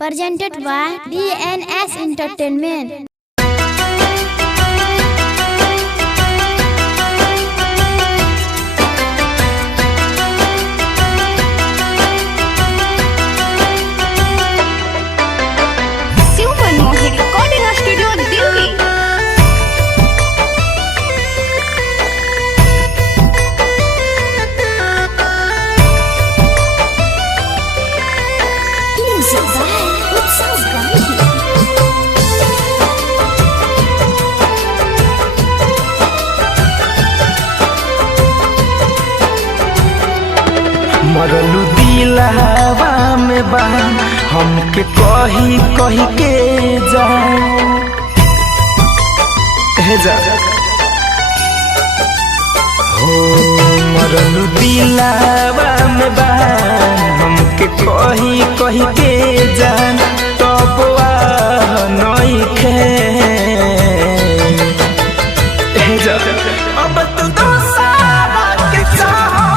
Presented by DNS Entertainment. मरलू दिलवा में बा हमके कही कही के जा हो मरलू दिलवा में बा हमके कही कही के जान तब नई खे अब तू दोसारा के चाहो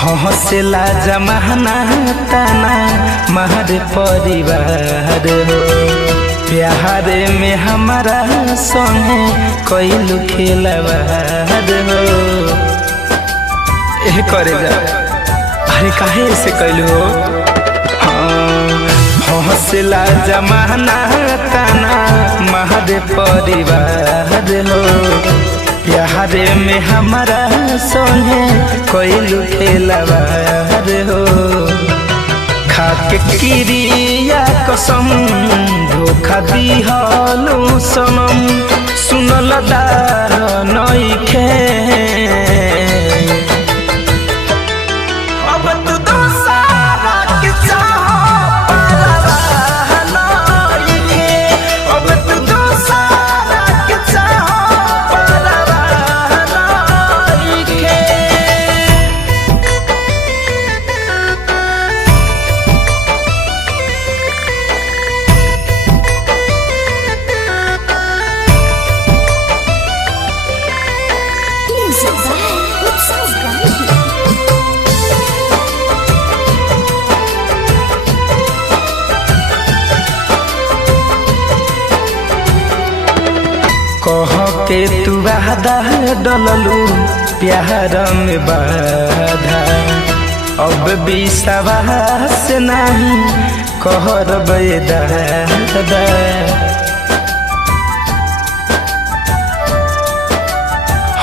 हौसला जमाना तना महर परिवार हो प्यार में हमारा संगे कैलू खेलवार हो करे जा अरे काहे से कैलू हो हौसला जमाना तना महर परिवार हो प्यार में हमारा संगे कैलू खेलवार हो खाके क्रिया कसम धोखा दिहलू सनम सुनल दार नइखे अब तू दोसारा के चाहो अब तू दोसारा के चाहो कह के तू वादा डललू प्यार में बाधा अब विश्वास नहीं कहर दादा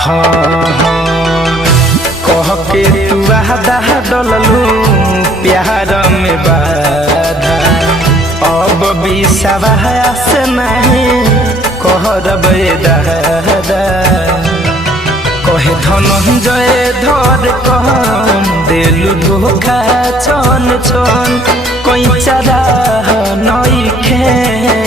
हाँ कह के तू वादा डललू प्यार में बाधा अब विश्वास नहीं कहर दादा कहे धनंजय धर कहम देलू धोखा छन छन कोई चारा नइखे।